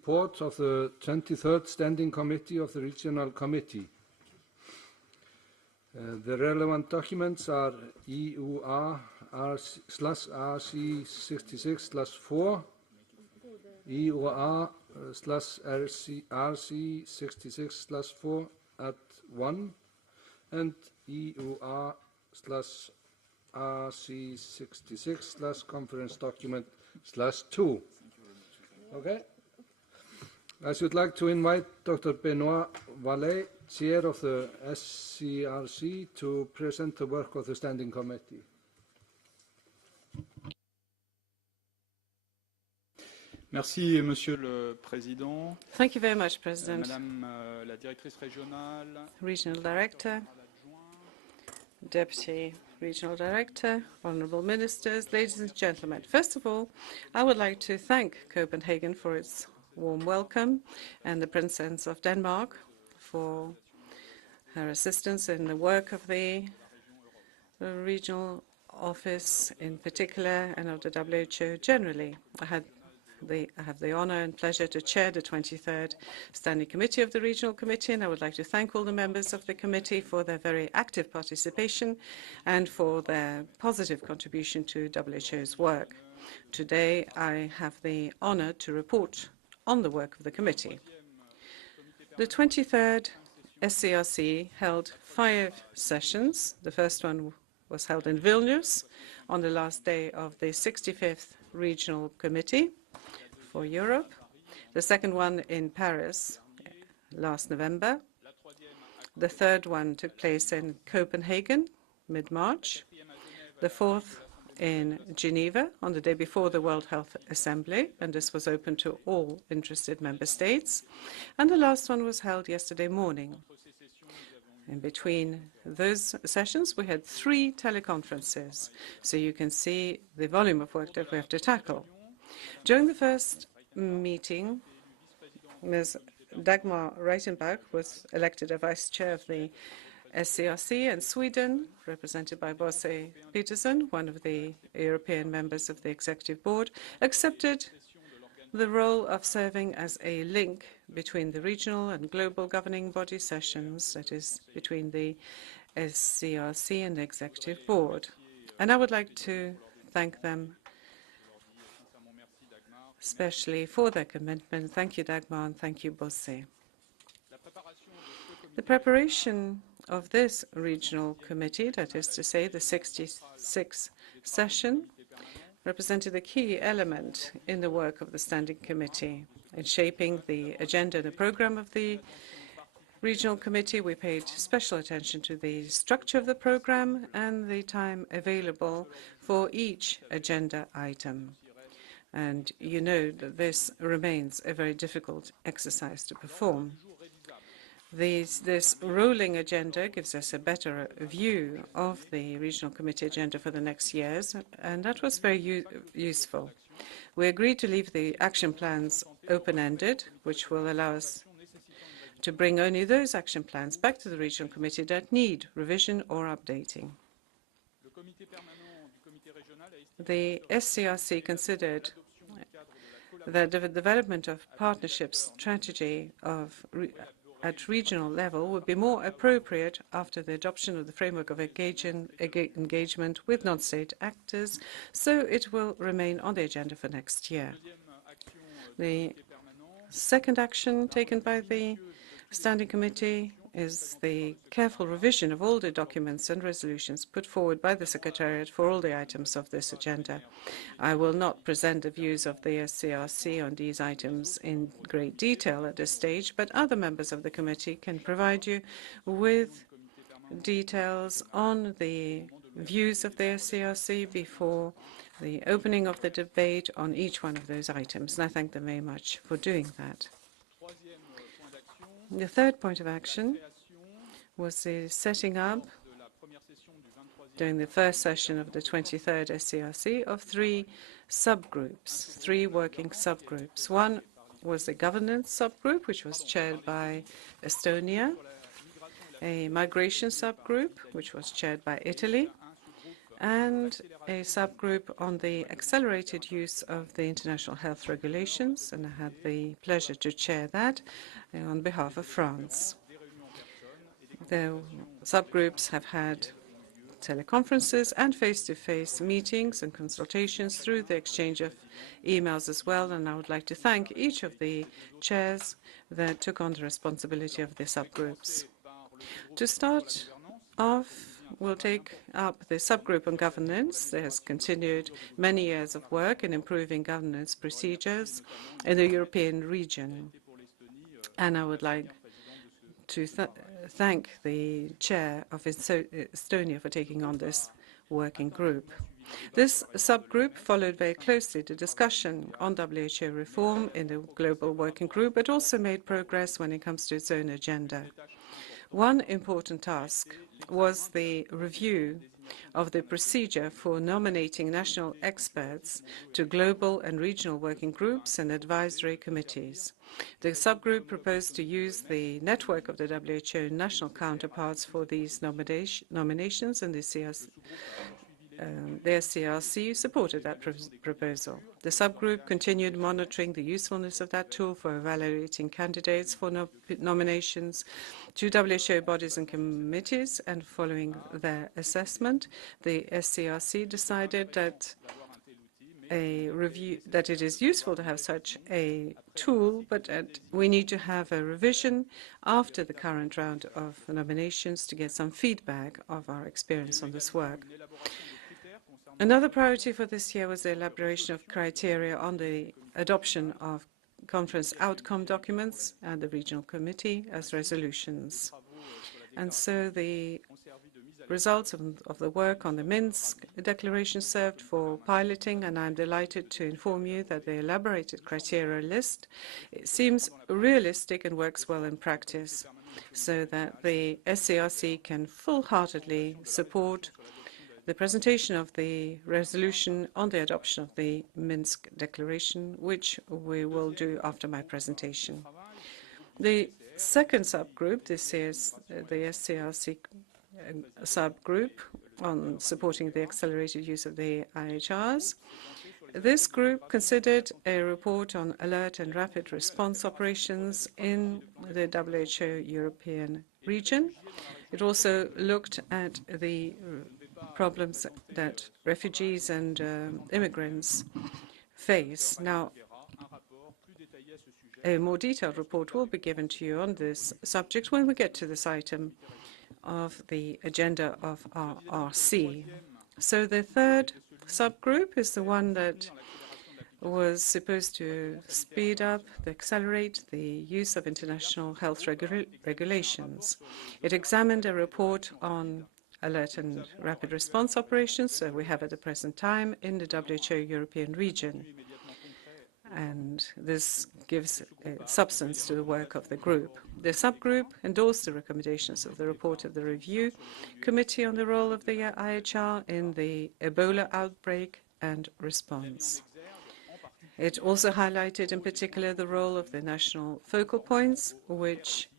report of the 23rd Standing Committee of the Regional Committee. The relevant documents are EUR/RC66/4, EUR/RC66/4 at 1, and EUR/RC66/conference document/2. Okay. I should like to invite Dr. Benoit Vallet, Chair of the SCRC, to present the work of the Standing Committee. Merci, Monsieur le Président. Thank you very much, President. Madame la Directrice Régionale, Regional Director, Deputy Regional Director, Honourable Ministers, ladies and gentlemen. First of all, I would like to thank Copenhagen for its warm welcome and the Princess of Denmark for her assistance in the work of the regional office in particular and of the WHO generally. I have the honour and pleasure to chair the 23rd Standing Committee of the Regional Committee, and I would like to thank all the members of the committee for their very active participation and for their positive contribution to WHO's work. Today, I have the honour to report on the work of the committee. The 23rd SCRC held 5 sessions. The first one was held in Vilnius on the last day of the 65th Regional Committee for Europe. The second one in Paris last November. The third one took place in Copenhagen mid-March. The fourth in Geneva on the day before the World Health Assembly, and this was open to all interested member states. And the last one was held yesterday morning. In between those sessions, we had 3 teleconferences, so you can see the volume of work that we have to tackle. During the first meeting, Ms. Dagmar Reichenbach was elected a vice chair of the SCRC, and Sweden, represented by Bosse Peterson, one of the European members of the Executive Board, accepted the role of serving as a link between the regional and global governing body sessions, that is, between the SCRC and the Executive Board. And I would like to thank them especially for their commitment. Thank you, Dagmar, and thank you, Bosse. The preparation of this regional committee, that is to say the 66th session, represented a key element in the work of the Standing Committee. In shaping the agenda and the programme of the Regional Committee, we paid special attention to the structure of the programme and the time available for each agenda item. And you know that this remains a very difficult exercise to perform. This rolling agenda gives us a better view of the Regional Committee agenda for the next years, and that was very useful. We agreed to leave the action plans open-ended, which will allow us to bring only those action plans back to the Regional Committee that need revision or updating. The SCRC considered that the development of partnership strategy at regional level would be more appropriate after the adoption of the framework of engagement with non-state actors, so it will remain on the agenda for next year. The second action taken by the Standing Committee is the careful revision of all the documents and resolutions put forward by the Secretariat for all the items of this agenda. I will not present the views of the SCRC on these items in great detail at this stage, but other members of the committee can provide you with details on the views of the SCRC before the opening of the debate on each one of those items, and I thank them very much for doing that. The third point of action was the setting up, during the first session of the 23rd SCRC, of 3 subgroups, 3 working subgroups. One was the governance subgroup, which was chaired by Estonia, a migration subgroup, which was chaired by Italy, and a subgroup on the accelerated use of the international health regulations, and I had the pleasure to chair that on behalf of France. The subgroups have had teleconferences and face-to-face meetings and consultations through the exchange of emails as well, and I would like to thank each of the chairs that took on the responsibility of the subgroups. To start off, we'll take up the subgroup on governance. There has continued many years of work in improving governance procedures in the European region, and I would like to thank the chair of Estonia for taking on this working group. This subgroup followed very closely the discussion on WHO reform in the global working group, but also made progress when it comes to its own agenda. One important task was the review of the procedure for nominating national experts to global and regional working groups and advisory committees. The subgroup proposed to use the network of the WHO national counterparts for these nominations, and the Sclc supported that proposal. The subgroup continued monitoring the usefulness of that tool for evaluating candidates for nominations to WHO bodies and committees, and following their assessment, the Sclc decided that that it is useful to have such a tool, but we need to have a revision after the current round of nominations to get some feedback of our experience on this work. Another priority for this year was the elaboration of criteria on the adoption of conference outcome documents and the regional committee as resolutions. And so the results of the work on the Minsk Declaration served for piloting, and I'm delighted to inform you that the elaborated criteria list seems realistic and works well in practice, so that the Sclc can full-heartedly support the presentation of the resolution on the adoption of the Minsk Declaration, which we will do after my presentation. The second subgroup, this is the Sclc subgroup on supporting the accelerated use of the IHRs. This group considered a report on alert and rapid response operations in the WHO European region. It also looked at the problems that refugees and immigrants face. Now, a more detailed report will be given to you on this subject when we get to this item of the agenda of our RC. So the third subgroup is the one that was supposed to speed up, accelerate the use of international health regulations. It examined a report on alert and rapid response operations, so we have at the present time in the WHO European region. And this gives substance to the work of the group. The subgroup endorsed the recommendations of the report of the Review Committee on the role of the IHR in the Ebola outbreak and response. It also highlighted in particular the role of the national focal points, which,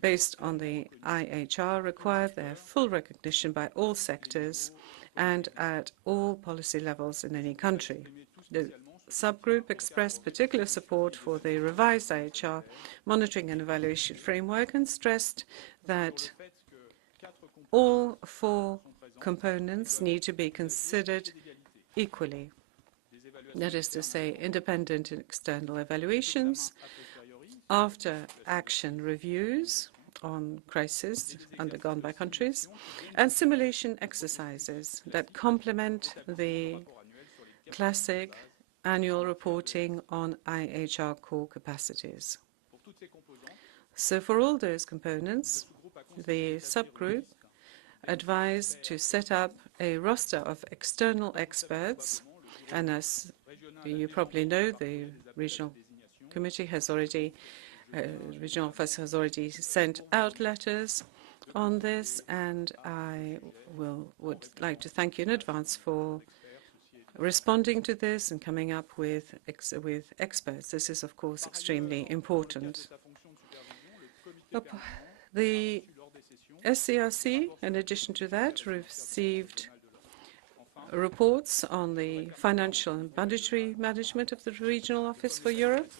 based on the IHR, require their full recognition by all sectors and at all policy levels in any country. The subgroup expressed particular support for the revised IHR monitoring and evaluation framework and stressed that all four components need to be considered equally. That is to say, independent and external evaluations, after action reviews on crises undergone by countries, and simulation exercises that complement the classic annual reporting on IHR core capacities. So for all those components, the subgroup advised to set up a roster of external experts, and as you probably know, the regional committee has already, regional office has already sent out letters on this, and I would like to thank you in advance for responding to this and coming up with experts. This is, of course, extremely important. The Sclc, in addition to that, received reports on the financial and budgetary management of the Regional Office for Europe.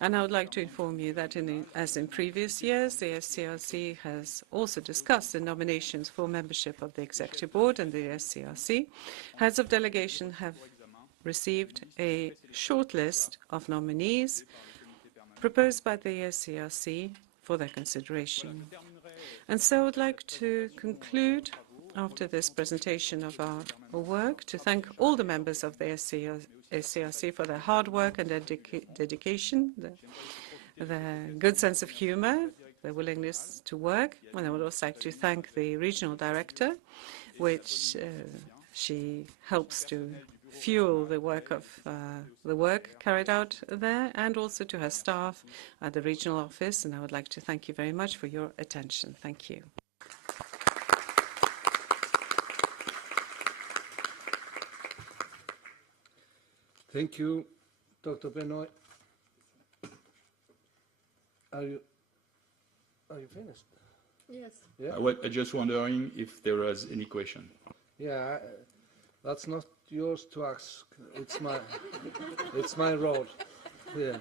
And I would like to inform you that, as in previous years, the SCRC has also discussed the nominations for membership of the Executive Board, and the SCRC heads of delegation have received a short list of nominees proposed by the SCRC for their consideration. And so I would like to conclude, after this presentation of our work, to thank all the members of the SCRC for their hard work and dedication, their good sense of humor, their willingness to work. And I would also like to thank the regional director, which she helps to fuel the work carried out there, and also to her staff at the regional office. And I would like to thank you very much for your attention. Thank you. Thank you, Dr. Benoit. Are you finished? Yes. Yeah. I was just wondering if there was any question. Yeah, that's not yours to ask. It's my, it's my road. Yeah.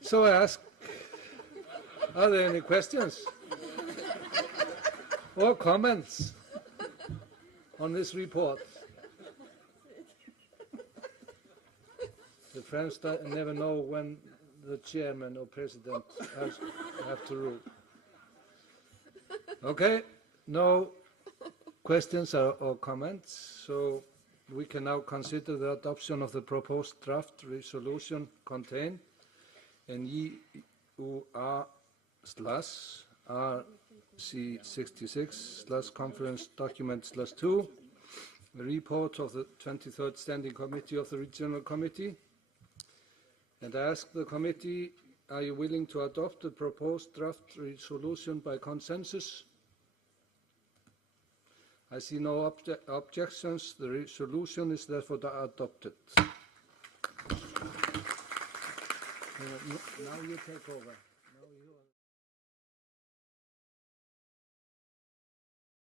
So I ask, are there any questions or comments on this report? The French never know when the chairman or president have to rule. Okay, no questions or comments, so we can now consider the adoption of the proposed draft resolution contained in EUR/RC66/conference document/2, the report of the 23rd Standing Committee of the Regional Committee. And I ask the committee, are you willing to adopt the proposed draft resolution by consensus? I see no objections. The resolution is therefore adopted. Now you take over.